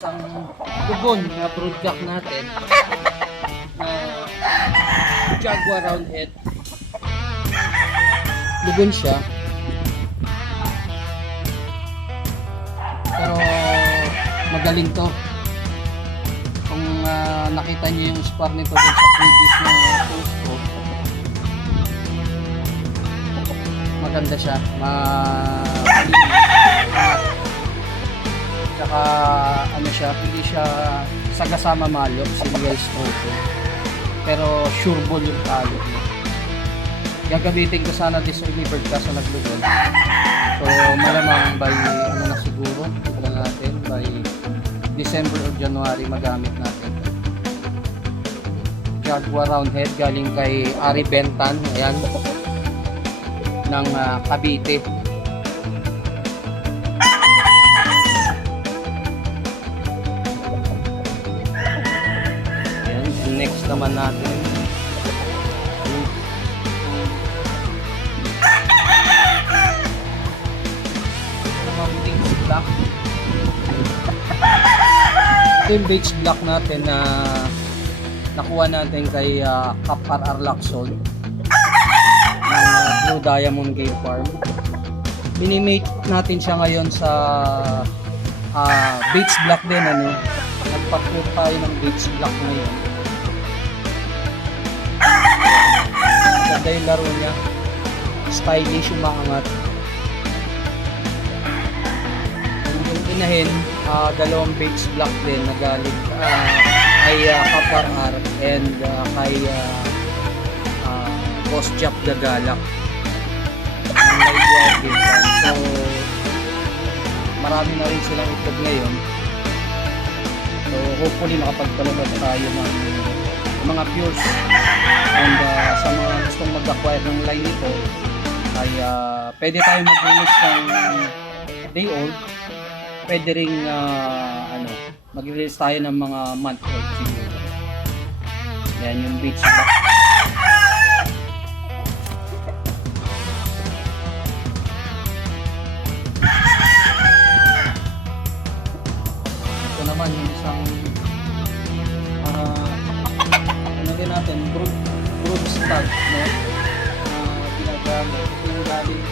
Isang tugon na broodcock natin na Jaguar Roundhead. Lugon siya. Pero magaling to. Kung nakita niyo yung spar nito dun sa previous na post ko, maganda siya. Tsaka ano siya, hindi siya sagasama malok, single stroke. Pero sure ball yung talo niya. Gagamitin ko sana this early bird kaso naglugon. So malamang by ano na siguro, tignan natin by December or January magamit natin. Jaguar Roundhead galing kay Ari Bentan, ayan, ng Cavite. Next naman natin Bates Black. Ito yung Bates Black natin na nakuha natin kay Cap RR Lacson ng Blue Diamond Game Farm. Minimate natin siya ngayon sa Bates Black din, ano. Nagpaturo tayo ng Bates Black ngayon. Maganda yung laro niya, stylish, umaangat. Yung inahin, dalawang Bates Black din na galing kay Cap RR and kay Boss Jap Gagalak ng Lightwire Game Farm. So marami na rin silang itlog ngayon. So hopefully makapagpalabas tayo ng mga pures. And sa mga gustong mag-acquire ng line nito ay pwede tayo mag-release ng day old, pwede ring mag-release tayo ng mga month old siguro. Yan yung Bates Black. Ito naman yung isang ano din natin, brood stud, no? Ginagamit. Ito yung galing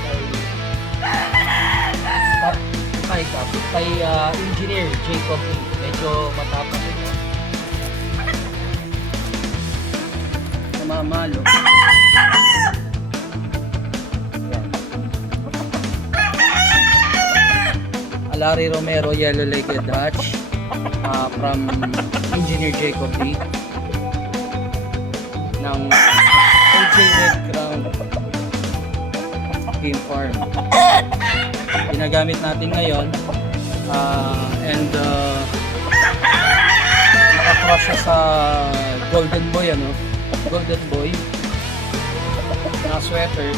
kay Engineer Jacob. Medyo matapang ito. Namamalo. Alari Romero Yellow-Legged Dutch from Engineer Jacob ng AJ Red Crown Game Farm. Ginagamit natin ngayon and nakakross siya sa Golden Boy, ano? Golden Boy na sweater.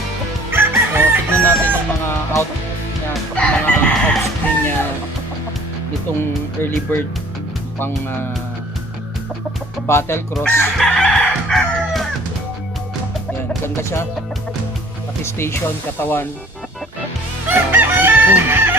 So tignan natin yung mga out niya, mga offspring niya itong early bird pang battle cross. Yan, ganda siya. Pati station, katawan. Boom.